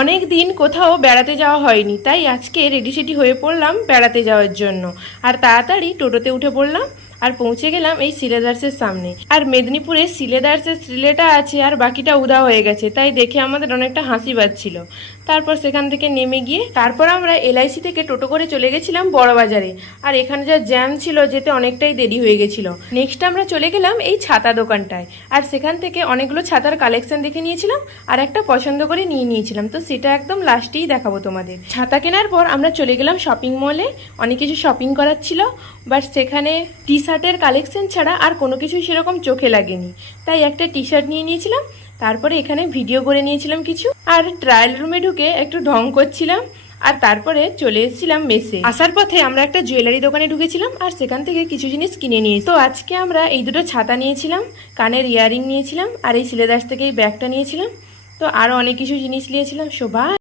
অনেক দিন কোথাও বেড়াতে যাওয়া হয়নি, তাই আজকে রেডি সেডি হয়ে পড়লাম বেড়াতে যাওয়ার জন্য। আর তাড়াতাড়ি টোটোতে উঠে পড়লাম আর পৌঁছে গেলাম এই সিলেদার্সের সামনে। আর মেদিনীপুরে সিলেদার্সের সিলেটা আছে আর বাকিটা উদা হয়ে গেছে, তাই দেখে আমাদের অনেকটা হাসি পাচ্ছিল। তারপর সেখান থেকে নেমে গিয়ে তারপর আমরা এলআইসি থেকে টোটো করে চলে গেছিলাম বড়বাজারে। আর এখানে যা জ্যাম ছিল, যেতে অনেকটাই দেরি হয়ে গেছিল। নেক্সট আমরা চলে গেলাম এই ছাতা দোকানটায়, আর সেখান থেকে অনেকগুলো ছাতার কালেকশন দেখে নিয়েছিলাম আর একটা পছন্দ করে নিয়ে নিয়েছিলাম। তো সেটা একদম লাস্টেই দেখাবো তোমাদের। ছাতা কেনার পর আমরা চলে গেলাম শপিং মলে, অনেক কিছু শপিং করার ছিল। বাট সেখানে টি শার্টের কালেকশন ছাড়া আর কোনো কিছুই সেরকম চোখে লাগেনি, তাই একটা টি শার্ট নিয়ে নিয়েছিলাম। তারপরে এখানে ভিডিও করে নিয়েছিলাম কিছু, আর ট্রায়াল রুমে ঢুকে একটু ঢং করছিলাম। আর তারপরে চলে এসেছিলাম মেসে। আসার পথে আমরা একটা জুয়েলারি দোকানে ঢুকেছিলাম আর সেখান থেকে কিছু জিনিস কিনে নিয়েছি। তো আজকে আমরা এই দুটো ছাতা নিয়েছিলাম, কানের ইয়ারিং নিয়েছিলাম, আর এই সিলেদাস থেকে এই ব্যাগটা নিয়েছিলাম। তো আরও অনেক কিছু জিনিস নিয়েছিলাম। শোভা।